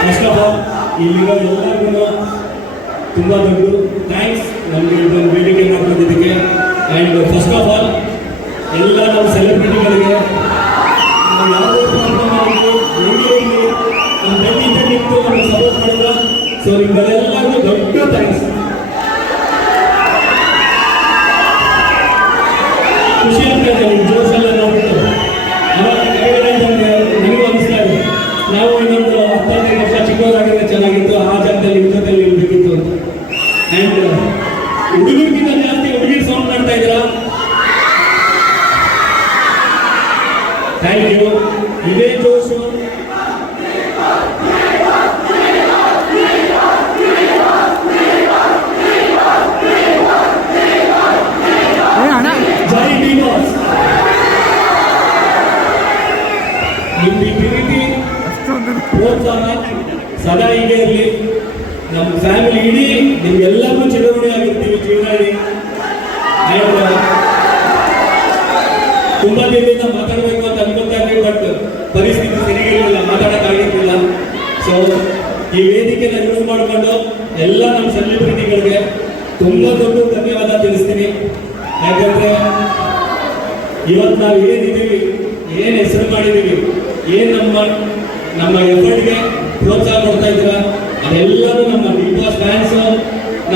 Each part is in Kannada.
ಫಸ್ಟ್ ಆಫ್ ಆಲ್ ಇಲ್ಲಿರೋ ಎಲ್ಲರಿಗೂ ತುಂಬ ದೊಡ್ಡ ಥ್ಯಾಂಕ್ಸ್ ನಮಗೆ ಇದೊಂದು ವೇದಿಕೆ ಮಾಡ್ಕೊಂಡಿದ್ದಕ್ಕೆ ಆ್ಯಂಡ್ ಫಸ್ಟ್ ಆಫ್ ಆಲ್ ಎಲ್ಲ ನಮ್ಮ ಸೆಲೆಬ್ರಿಟಿಗಳಿಗೆ ನಾವು ಯಾವುದೇ ನಮ್ಮ ಬೆನ್ನಿಂದ ನಿಂತು ನಮಗೆ ಸಪೋರ್ಟ್ ಮಾಡಿದ್ರ ಸೊ ನಿಮ್ಗೆಲ್ಲರಿಗೂ ದೊಡ್ಡ ಥ್ಯಾಂಕ್ಸ್ ಖುಷಿ ಆಗ್ತಾ ಇದೆ ಹುಡುಗರಿಗಿಂತ ಜಾಸ್ತಿ ಹುಡುಗಿರು ಸೌಂಡ್ ಮಾಡ್ತಾ ಇದ್ದೀರಾ ಥ್ಯಾಂಕ್ ಯು ಇದೇ ಜೋಶು ಜೈ ಡಿ ಬಾಸ್ ನಿಮ್ಮ ಈ ಪ್ರೀತಿ ಪ್ರೋತ್ಸಾಹ ಸದಾ ಹೀಗೆ ಇರಲಿ ನಮ್ಮ ಫ್ಯಾಮಿಲಿ ಇಡೀ ನಿಮ್ಗೆಲ್ಲರಿಗೂ ಚಿರಋಣಿ ಆಗಿರ್ತೀವಿ ಜೀವನದಲ್ಲಿ. ತುಂಬಾ ದಿನದಿಂದ ಮಾತಾಡಬೇಕು ಅಂತ ಅನ್ಕೊತಾ ಇದ್ವಿ ಬಟ್ ಪರಿಸ್ಥಿತಿ ಸರಿಗಿರಲಿಲ್ಲ, ಮಾತಾಡೋಕ್ಕಾಗಿರ್ಲಿಲ್ಲ. ಸೊ ಈ ವೇದಿಕೆ ಯೂಸ್ ಮಾಡಿಕೊಂಡು ಎಲ್ಲ ನಮ್ಮ ಸೆಲೆಬ್ರಿಟಿಗಳಿಗೆ ತುಂಬಾ ದೊಡ್ಡ ಧನ್ಯವಾದ ತಿಳಿಸ್ತೀನಿ. ಯಾಕಂದ್ರೆ ಇವತ್ತು ನಾವು ಏನಿದ್ದೀವಿ, ಏನ್ ಹೆಸರು ಮಾಡಿದ್ದೀವಿ, ಏನ್ ನಮ್ಮ ನಮ್ಮ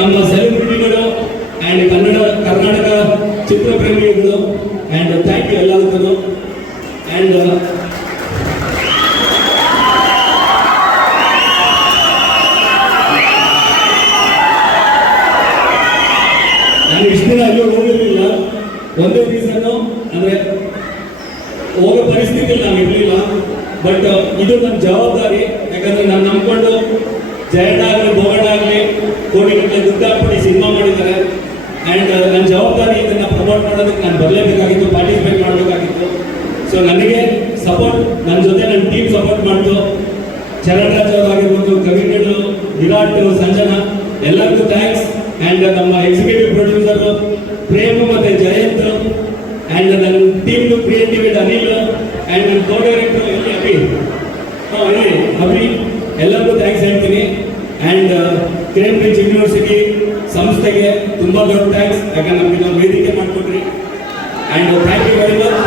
ನಮ್ಮ ಸೆಲೆಬ್ರಿಟಿಗಳು ಆ್ಯಂಡ್ ಕನ್ನಡ, ಕರ್ನಾಟಕ ಚಿತ್ರಪ್ರೇಮಿಗಳು ಆ್ಯಂಡ್ ಥ್ಯಾಂಕ್ ಯು ಎಲ್ಲದಕ್ಕೂ. ಆ್ಯಂಡ್ ನಾನು ಇಷ್ಟು ದಿನ ಅಲ್ಲೂ ಹೋಗಿರಲಿಲ್ಲ. ಒಂದೇ ರೀಸನ್ನು ಅಂದ್ರೆ ಹೋಗೋ ಪರಿಸ್ಥಿತಿಯಲ್ಲಿ ನಾನು ಇರಲಿಲ್ಲ. ಬಟ್ ಇದು ನನ್ನ ಜವಾಬ್ದಾರಿ. ಯಾಕಂದರೆ ನಾನು ನಂಬ್ಕೊಂಡು ಜಯಣ್ಣ ಆಗಲಿ ಆಗಲಿ ಕೋಟಿ ಗಟ್ಟಲೆ ದುಡ್ಡು ಸಿನಿಮಾ ಮಾಡಿದ್ದಾರೆ. ಆ್ಯಂಡ್ ನನ್ನ ಜವಾಬ್ದಾರಿ ಇದನ್ನು ಪ್ರಮೋಟ್ ಮಾಡೋದಕ್ಕೆ ನಾನು ಬರಲೇಬೇಕಾಗಿತ್ತು ಪಾರ್ಟಿಸಿಪೇಟ್ ಮಾಡಬೇಕಾಗಿತ್ತು. ಸೊ ನನಗೆ ಸಪೋರ್ಟ್ ನನ್ನ ಜೊತೆ ನನ್ನ ಟೀಮ್ ಸಪೋರ್ಟ್ ಮಾಡ್ತು. ಚರಣ್ ರಾಜ್ ಅವರಾಗಿರ್ಬೋದು ಕವಿಗಳು ವಿರಾಟ್ ಸಂಜನಾ, ಎಲ್ಲರಿಗೂ ಥ್ಯಾಂಕ್ಸ್ ಆ್ಯಂಡ್ ನಮ್ಮ ಎಕ್ಸಿಕ್ಯೂಟಿವ್ ಪ್ರೊಡ್ಯೂಸರ್ ಪ್ರೇಮ್ ಮತ್ತು ಜಯಂತ್ ಆ್ಯಂಡ್ ನನ್ನ ಟೀಮ್ ಕ್ರಿಯೇಟಿವ್ ಅನಿಲ್ ಆ್ಯಂಡ್ ನನ್ನ ಕೋ ಡೈರೆಕ್ಟರ್ ಎಲ್ಲಿ ಅಭಿ. ಅಭಿ, ಎಲ್ಲರಿಗೂ ಥ್ಯಾಂಕ್ಸ್ ಹೇಳ್ತೀನಿ. ಆ್ಯಂಡ್ ಕೇಂಬ್ರಿಡ್ಜ್ ಯೂನಿವರ್ಸಿಟಿ ಸಂಸ್ಥೆಗೆ ತುಂಬ ದೊಡ್ಡ ಥ್ಯಾಂಕ್ಸ್ ಯಾಕಂದ್ರೆ ನಮಗೆ ವೇದಿಕೆ ಮಾಡಿಕೊಟ್ರಿ. And thank you very much